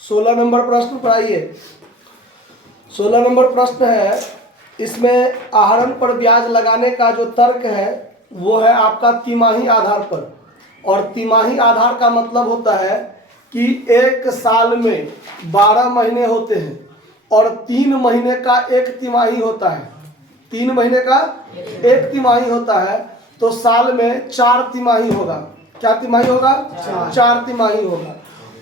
16 number प्रश्न पर आइए। 16 नंबर प्रश्न है, इसमें आहरण पर ब्याज लगाने का जो तर्क है वो है आपका तिमाही आधार पर। और तिमाही आधार का मतलब होता है कि एक साल में 12 महीने होते हैं और 3 महीने का एक तिमाही होता है। 3 महीने का एक तिमाही होता है, तो साल में 4 तिमाही होगा। क्या तिमाही होगा? 4 तिमाही होगा।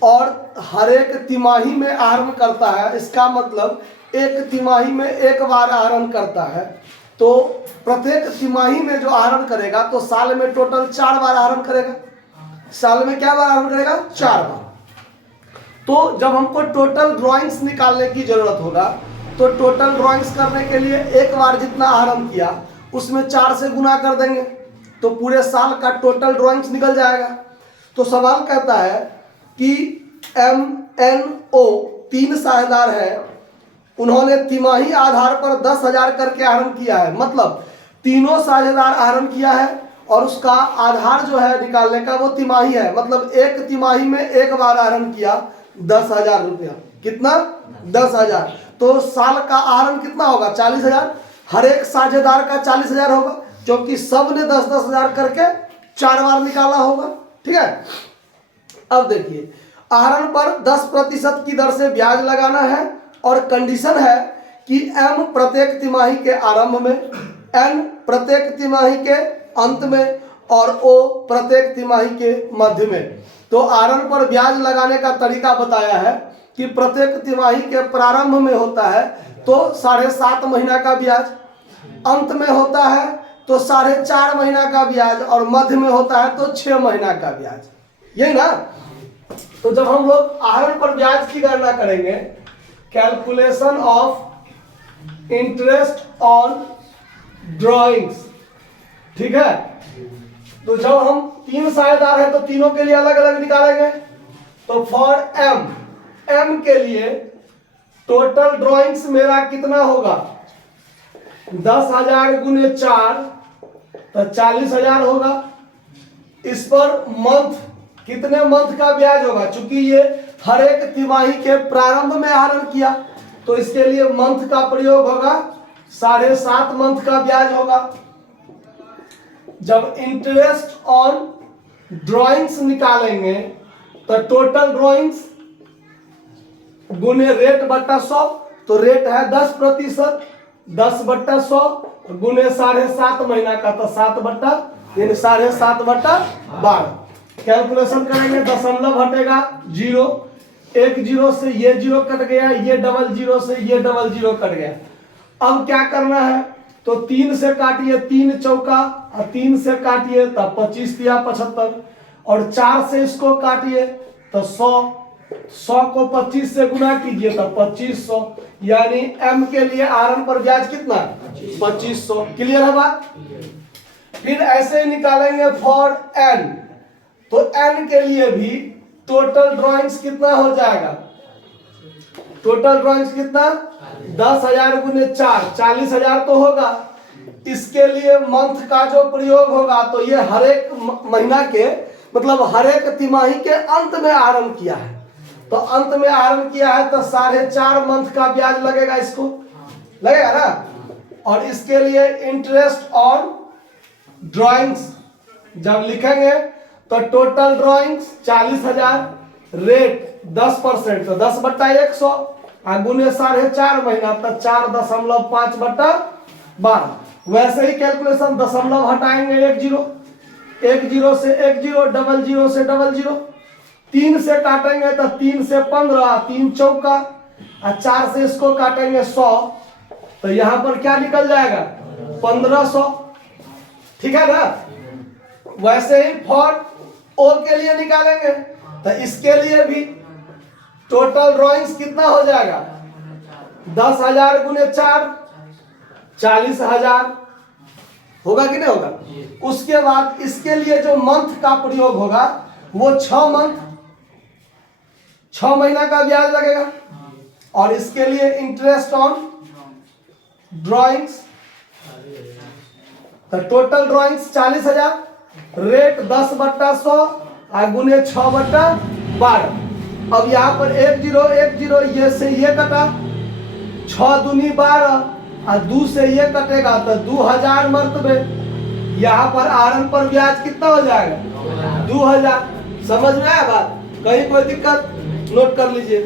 और हर एक तिमाही में आहरण करता है, इसका मतलब एक तिमाही में एक बार आहरण करता है। तो प्रत्येक तिमाही में जो आहरण करेगा तो साल में टोटल 4 बार आहरण करेगा। साल में क्या बार आहरण करेगा? 4 बार। तो जब हमको टोटल ड्राइंग्स निकालने की जरूरत होगा तो टोटल ड्राइंग्स करने के लिए एक बार जितना आहरण किया उसमें 4 से गुना कर देंगे तो पूरे साल का टोटल ड्राइंग्स निकल जाएगा। तो सवाल कहता है कि MNO 3 साझेदार है, उन्होंने तिमाही आधार पर 10,000 करके आहरण किया है। मतलब तीनों साझेदार आहरण किया है और उसका आधार जो है निकालने का वो तिमाही है। मतलब एक तिमाही में एक बार आहरण किया 10,000 रुपया। कितना? 10,000। तो साल का आहरण कितना होगा? 40,000। हर एक साझेदार का 40,000 होगा क्योंकि सब ने 10,000 करके 4 बार निकाला होगा। ठीक है। अब देखिए, आहरण पर 10% की दर से ब्याज लगाना है और कंडीशन है कि M प्रत्येक तिमाही के आरंभ में, N प्रत्येक तिमाही के अंत में और O प्रत्येक तिमाही के मध्य में। तो आहरण पर ब्याज लगाने का तरीका बताया है कि प्रत्येक तिमाही के प्रारंभ में होता है तो 7.5 महीना का ब्याज, अंत में होता है तो 4.5 महीना का ब्याज और मध्य में होता है तो 6 महीना का ब्याज। यही ना? तो जब हम लोग आहरण पर ब्याज की गणना करेंगे, calculation of interest on drawings, ठीक है, तो जब हम 3 साझेदार हैं तो तीनों के लिए अलग अलग निकालेंगे। तो फॉर M के लिए टोटल ड्राइंग्स मेरा कितना होगा? 10,000 गुने 4 तो 40,000 होगा। इस पर मंथ, कितने मंथ का ब्याज होगा? चूंकि ये हर एक तिमाही के प्रारंभ में आहरण किया तो इसके लिए मंथ का प्रयोग होगा, 7.5 मंथ का ब्याज होगा। जब इंटरेस्ट ऑन ड्राइंग्स निकालेंगे तो टोटल ड्राइंग्स गुने रेट बट्टा 100, तो रेट है 10%, 10/100 गुने 7.5 महीना का तो 7 यानी 7.5/12। कैलकुलेशन करेंगे, दशमलव हटेगा 0, 1 0 से ये 0 कट गया, ये 00 से ये 00 कट गया। अब क्या करना है? तो 3 से काटिए, 3 चौका, और 3 से काटिए तब 25 दिया 75, और 4 से इसको काटिए तो 100 को 25 से गुना कीजिए तो 2500, यानी M के लिए आहरण पर ब्याज कितना? 2500। क्लियर है बात? फिर ऐसे ही निकालेंगे फॉर N, तो N के लिए भी टोटल ड्राइंग्स कितना हो जाएगा? टोटल ड्राइंग्स कितना? 10,000 गुने 4, 40,000 तो होगा। इसके लिए मंथ का जो प्रयोग होगा तो ये हर एक महीना के, मतलब हर एक तिमाही के अंत में आहरण किया है, तो अंत में आहरण किया है तो 4.5 मंथ का ब्याज लगेगा, इसको लगेगा ना। और इसके लिए इंटरेस्ट ऑन ड्राइंग्स जब लिखेंगे तो टोटल ड्राइंग्स 40,000, रेट 10%, तो 10/100 गुने 4.5 महीना तो 4.5/12। वैसे ही कैलकुलेशन, दशमलव हटाएंगे 1 0, 1 0 से 1 0, 00 से 00, 3 से काटेंगे तो 3 से 15, 3 चौका, और 4 से इसको काटेंगे 100, तो यहां पर क्या निकल जाएगा? 1500। ठीक है ना? वैसे ही फॉर O के लिए निकालेंगे तो इसके लिए भी टोटल ड्राइंग्स कितना हो जाएगा? 10,000 गुने 4, 40,000 होगा कि नहीं होगा? उसके बाद इसके लिए जो मंथ का प्रयोग होगा वो 6 मंथ, 6 महीना का ब्याज लगेगा। और इसके लिए इंटरेस्ट ऑन ड्राइंग्स, तो टोटल ड्राइंग्स 40,000, रेट 10/100 गुने 6/12, अब यहाँ पर 1 0 1 0, ये से ये कटा, 6 दूनी 12 और 2 से ये कटेगा तो 2000 मरतबे। यहाँ पर आहरण पर ब्याज कितना हो जाएगा? 2000। समझ में आया बात? कहीं कोई दिक्कत? नोट कर लीजिए।